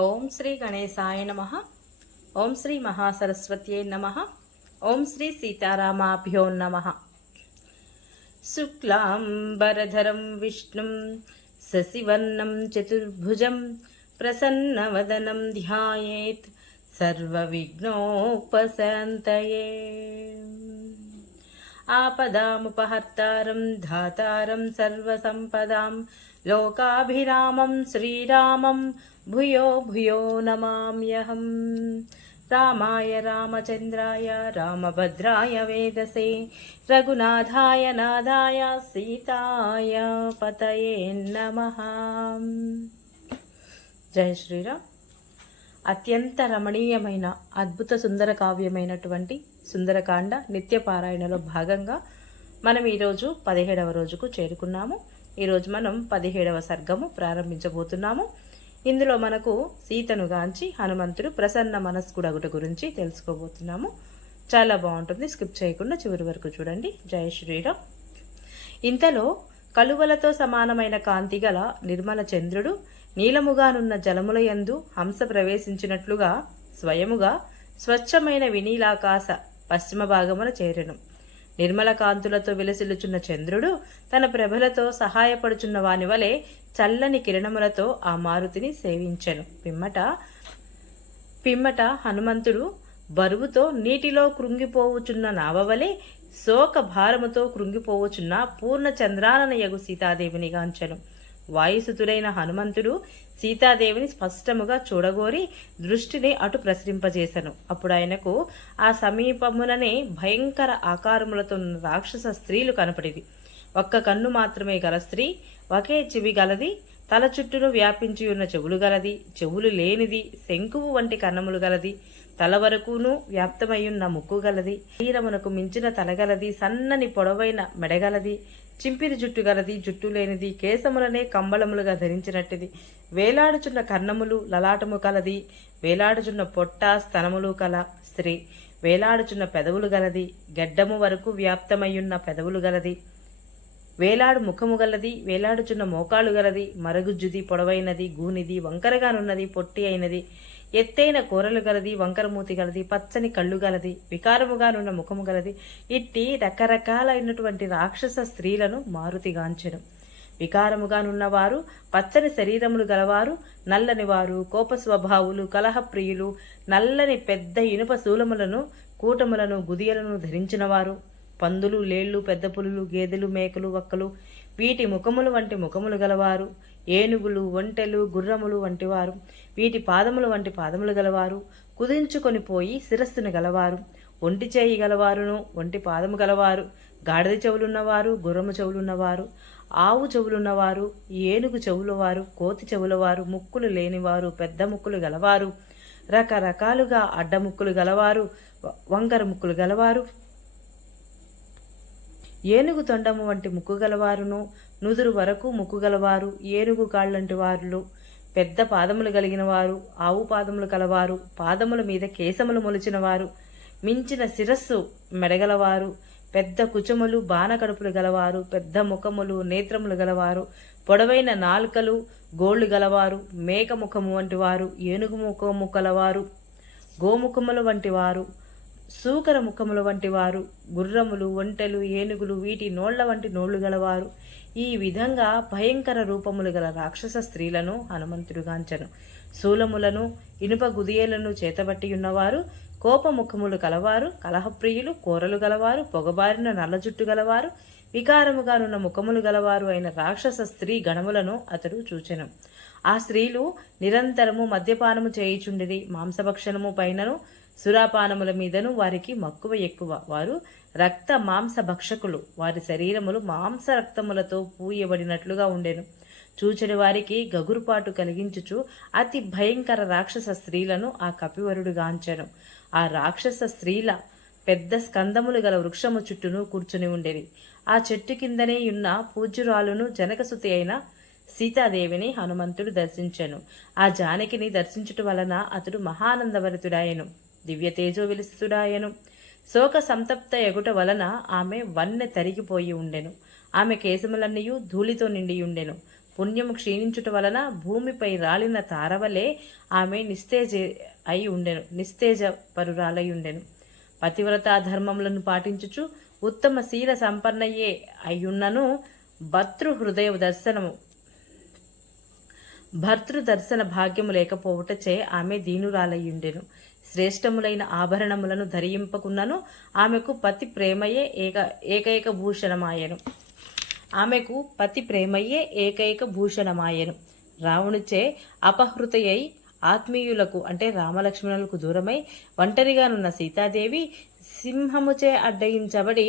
ఓం శ్రీ గణేశాయ నమః. ఓం శ్రీ మహాసరస్వత్యై నమః. ఓం శ్రీ సీతారామాభ్యో నమః. శుక్లాంబరధరం విష్ణుం శశివర్ణం చతుర్భుజం ప్రసన్నవదనం ధ్యాయేత్ సర్వవిఘ్నోపశాంతయే. ఆపదాముపహర్తారం ధాతారం సర్వసంపదాం లోకాభిరామం శ్రీరామం భూయో భూయో నమామ్యహం. రామాయ రామచంద్రాయ రామభద్రాయ వేదసే రఘునాథాయ నాథాయ సీతాయ పతయే నమః. జై శ్రీరామ్. అత్యంత రమణీయమైన అద్భుత సుందర కావ్యమైనటువంటి సుందరకాండ నిత్యపారాయణలో భాగంగా మనం ఈరోజు 17వ రోజుకు చేరుకున్నాము. ఈరోజు మనం 17వ సర్గము ప్రారంభించబోతున్నాము. ఇందులో మనకు సీతను గాంచి హనుమంతుడు ప్రసన్న మనస్కుడగుట గురించి తెలుసుకోబోతున్నాము. చాలా బాగుంటుంది, స్కిప్ చేయకుండా చివరి వరకు చూడండి. జై శ్రీరామ్. ఇంతలో కలువలతో సమానమైన కాంతి గల నిర్మల చంద్రుడు నీలముగానున్న జలములయందు హంస ప్రవేశించినట్లుగా స్వయముగా స్వచ్ఛమైన వినీలాకాశ పశ్చిమ భాగమున చేరెను. నిర్మల కాంతులతో విలసిల్లుచున్న చంద్రుడు తన ప్రభలతో సహాయపడుచున్న వాని వలె చల్లని కిరణములతో ఆ మారుతిని సేవించెను. పిమ్మట హనుమంతుడు బరువుతో నీటిలో కృంగిపోవుచున్న నావవలే శోక భారముతో కృంగిపోవుచున్న పూర్ణ చంద్రాననయగు సీతాదేవిని గాంచెను. వాయుసుతుడైన హనుమంతుడు సీతాదేవిని స్పష్టముగా చూడగోరి దృష్టిని అటు ప్రసరింపజేశను. అప్పుడు ఆయనకు ఆ సమీపముననే భయంకర ఆకారములతో రాక్షస స్త్రీలు కనపడివి. ఒక్క కన్ను మాత్రమే గల స్త్రీ, ఒకే చెవి గలది, తల చుట్టూను వ్యాపించి ఉన్న చెవులు గలది, చెవులు లేనిది, శంకువు వంటి కన్నములు గలది, తల వరకును వ్యాప్తమయ్యున్న ముక్కు గలది, శరీరమునకు మించిన తలగలది, సన్నని పొడవైన మెడగలది, చింపిరి జుట్టు గలది, జుట్టు లేనిది, కేశములనే కంబళములుగా ధరించినట్టిది, వేలాడుచున్న కన్నములు లలాటము కలది, వేలాడుచున్న పొట్ట స్తనములు కల స్త్రీ, వేలాడుచున్న పెదవులు గలది, గెడ్డము వరకు వ్యాప్తమయ్యున్న పెదవులు గలది, వేలాడు ముఖము గలది, వేలాడుచున్న మోకాలు గలది, మరుగుజ్జుది, పొడవైనది, గూనిది, వంకరగానున్నది, పొట్టి అయినది, ఎత్తైన కూరలు గలది, వంకరమూతి గలది, పచ్చని కళ్ళు గలది, వికారముగానున్న ముఖము గలది. ఇట్టి రకరకాలైనటువంటి రాక్షస స్త్రీలను మారుతిగాంచెను. వికారముగానున్నవారు, పచ్చని శరీరములు గలవారు, నల్లని వారు, కోప స్వభావులు, కలహప్రియులు, నల్లని పెద్ద ఇనుప శూలములను, కూటములను, గుదియలను ధరించినవారు, పందులు, లేళ్లు, పెద్ద పులులు, గేదెలు, మేకలు, వక్కలు, వీటి ముఖములు వంటి ముఖములు గలవారు, ఏనుగులు, ఒంటెలు, గుర్రములు వంటివారు, వీటి పాదములు వంటి పాదములు గలవారు, కుదించుకొని పోయి శిరస్సును గలవారు, ఒంటి చేయి గలవారును, ఒంటి పాదము గలవారు, గాడిద చెవులున్నవారు, గుర్రము చెవులున్నవారు, ఆవు చెవులున్నవారు, ఏనుగు చెవులవారు, కోతి చెవులవారు, ముక్కులు లేనివారు, పెద్ద ముక్కులు గలవారు, రకరకాలుగా అడ్డముక్కులు గలవారు, వంకర ముక్కులు గలవారు, ఏనుగు తొండము వంటి ముక్కు గలవారును, నుదురు వరకు ముక్కు గలవారు, ఏనుగు కాళ్ళంటి వారు, పెద్ద పాదములు కలిగిన వారు, ఆవు పాదములు కలవారు, పాదముల మీద కేశములు మొలిచినవారు, మించిన శిరస్సు మెడగలవారు, పెద్ద కుచములు బాణకడుపులు గలవారు, పెద్ద ముఖములు నేత్రములు గలవారు, పొడవైన నాలుకలు గోళ్లు గలవారు, మేక ముఖము వంటి వారు, ఏనుగు ముఖము కలవారు, గోముఖములు వంటి వారు, సూకర ముఖముల వంటి వారు, గుర్రములు, ఒంటెలు, ఏనుగులు, వీటి నోళ్ల వంటి నోళ్లు గలవారు, ఈ విధంగా భయంకర రూపములు గల రాక్షస స్త్రీలను హనుమంతుడుగాంచెను. శూలములను, ఇనుప గుదియలను చేతబట్టి ఉన్నవారు, కోపముఖములు కలవారు, కలహప్రియులు, కూరలు గలవారు, పొగబారిన నల్ల జుట్టు గలవారు, వికారముగానున్న ముఖములు గలవారు అయిన రాక్షస స్త్రీ గణములను అతడు చూచెను. ఆ స్త్రీలు నిరంతరము మద్యపానము చేయుచుండిరి. మాంసభక్షణము పైనను సురాపానముల మీదను వారికి మక్కువ ఎక్కువ. వారు రక్త మాంస భక్షకులు. వారి శరీరములు మాంస రక్తములతో పూయబడినట్లుగా ఉండెను. చూచని వారికి గగురుపాటు కలిగించుచు అతి భయంకర రాక్షస స్త్రీలను ఆ కపివరుడుగాంచెను. ఆ రాక్షస స్త్రీల పెద్ద స్కందములు గల వృక్షము చుట్టూను కూర్చుని ఉండేవి. ఆ చెట్టు కిందనే ఉన్న పూజ్యురాలును జనకసుతి అయిన సీతాదేవిని హనుమంతుడు దర్శించెను. ఆ జానకిని దర్శించుట వలన అతడు మహానందభరితుడాయెను, దివ్య తేజో విలసితుడాయెను. శోక సంతప్త ఎగుట వలన ఆమె వన్నె తరిగిపోయి ఉండెను. ఆమె కేశములన్నీయు ధూళితో నిండి ఉండెను. పుణ్యము క్షీణించుట వలన భూమిపై రాలిన తారవలే ఆమె నిస్తేజ పరురాలై ఉండెను. పతివ్రతా ధర్మములను పాటించుచు ఉత్తమ శీల సంపన్నయే అయ్యున్నను భర్తృదర్శన భాగ్యము లేకపోవుటచే ఆమె దీనురాలయ్యుండెను. శ్రేష్టములైన ఆభరణములను ధరింపకున్నను ఆమెకు పతి ప్రేమయే ఏకైక భూషణమాయెను. రావణుచే అపహృతయై ఆత్మీయులకు అంటే రామలక్ష్మణులకు దూరమై ఒంటరిగానున్న సీతాదేవి సింహముచే అడ్డగించబడి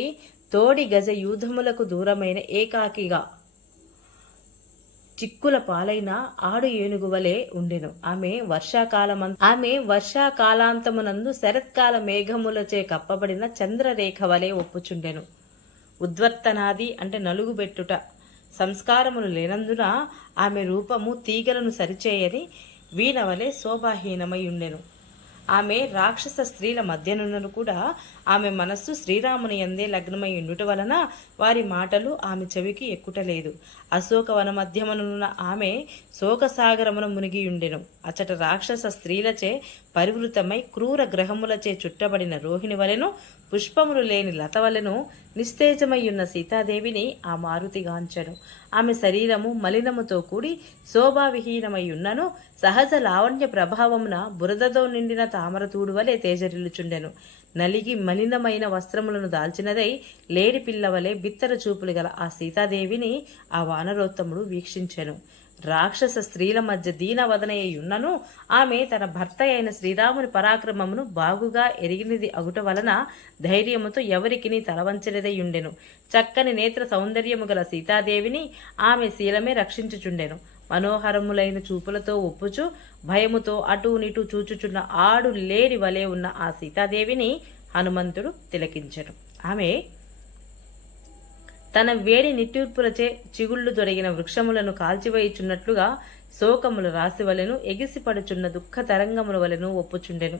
తోడి గజ యూధములకు దూరమైన ఏకాకిగా చిక్కుల పాలైన ఆడు ఏనుగు వలె ఉండెను. ఆమె వర్షాకాలాంతమునందు శరత్కాల మేఘములచే కప్పబడిన చంద్రరేఖ వలె ఒప్పుచుండెను. ఉద్వర్తనాది అంటే నలుగుబెట్టుట సంస్కారములు లేనందున ఆమె రూపము తీగలను సరిచేయని వీణవలే శోభాహీనమై ఉండెను. ఆమె రాక్షస స్త్రీల మధ్యనున్నను కూడా ఆమె మనస్సు శ్రీరాముని యందే లగ్నమై ఉండుట వలన వారి మాటలు ఆమె చెవికి ఎక్కుటలేదు. అశోకవన మధ్యమనున్న ఆమె శోకసాగరమున మునిగియుండెను. అచట రాక్షస స్త్రీలచే పరివృతమై క్రూర గ్రహములచే చుట్టబడిన రోహిణి వలెను పుష్పములు లేని లతవలెను నిస్తేజమయ్యున్న సీతాదేవిని ఆ మారుతిగాంచెను. ఆమె శరీరము మలినముతో కూడి శోభావిహీనమయ్యున్నను సహజ లావణ్య ప్రభావమున బురదతో నిండిన తామరతూడు వలె తేజరిల్లుచుండెను. నలిగి మలినమైన వస్త్రములను దాల్చినదై లేడి పిల్లవలే బిత్తర చూపులు గల ఆ సీతాదేవిని ఆ వానరోత్తముడు వీక్షించెను. రాక్షస స్త్రీల మధ్య దీనవదనయ్యున్నను ఆమె తన భర్త అయిన శ్రీరాముని పరాక్రమమును బాగుగా ఎరిగినది అగుట వలన ధైర్యముతో ఎవరికిని తలవంచనిదయుండెను. చక్కని నేత్ర సౌందర్యము గల సీతాదేవిని ఆమె శీలమే రక్షించుచుండెను. మనోహరములైన చూపులతో ఒప్పుచు భయముతో అటూ నిటూ చూచుచున్న ఆడు లేడి వలె ఉన్న ఆ సీతాదేవిని హనుమంతుడు తిలకించెను. ఆమె తన వేడి నిట్టూర్పులచే చిగుళ్లు దొరికిన వృక్షములను కాల్చివేయుచున్నట్లుగా శోకముల రాశి వలెను ఎగిసిపడుచున్న దుఃఖ తరంగముల వలెను ఒప్పుచుండెను.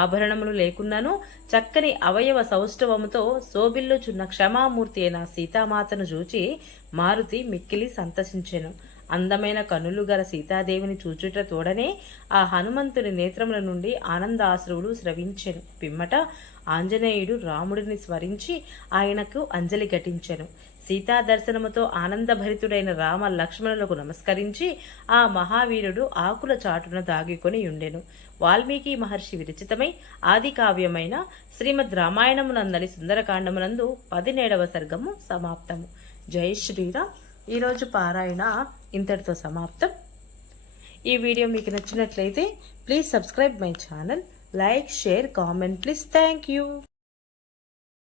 ఆభరణములు లేకున్నాను చక్కని అవయవ సౌష్ఠవముతో శోభిల్లుచున్న క్షమామూర్తి అయిన సీతామాతను చూచి మారుతి మిక్కిలి సంతసించెను. అందమైన కనులు గల సీతాదేవిని చూచుట తోడనే ఆ హనుమంతుని నేత్రముల నుండి ఆనందాశ్రువులు స్రవించెను. పిమ్మట ఆంజనేయుడు రాముడిని స్మరించి ఆయనకు అంజలి ఘటించెను. సీతా దర్శనముతో ఆనందభరితుడైన రామ లక్ష్మణులకు నమస్కరించి ఆ మహావీరుడు ఆకుల చాటున దాగికొని ఉండెను. వాల్మీకి మహర్షి విరచితమై ఆది కావ్యమైన శ్రీమద్ రామాయణమునందలి సుందరకాండమునందు 17వ సర్గము సమాప్తము. జై శ్రీరామ్. ఈరోజు పారాయణ ఇంతటితో సమాప్తం. ఈ వీడియో మీకు నచ్చినట్లయితే please subscribe my channel, like, share, comment please. Thank you.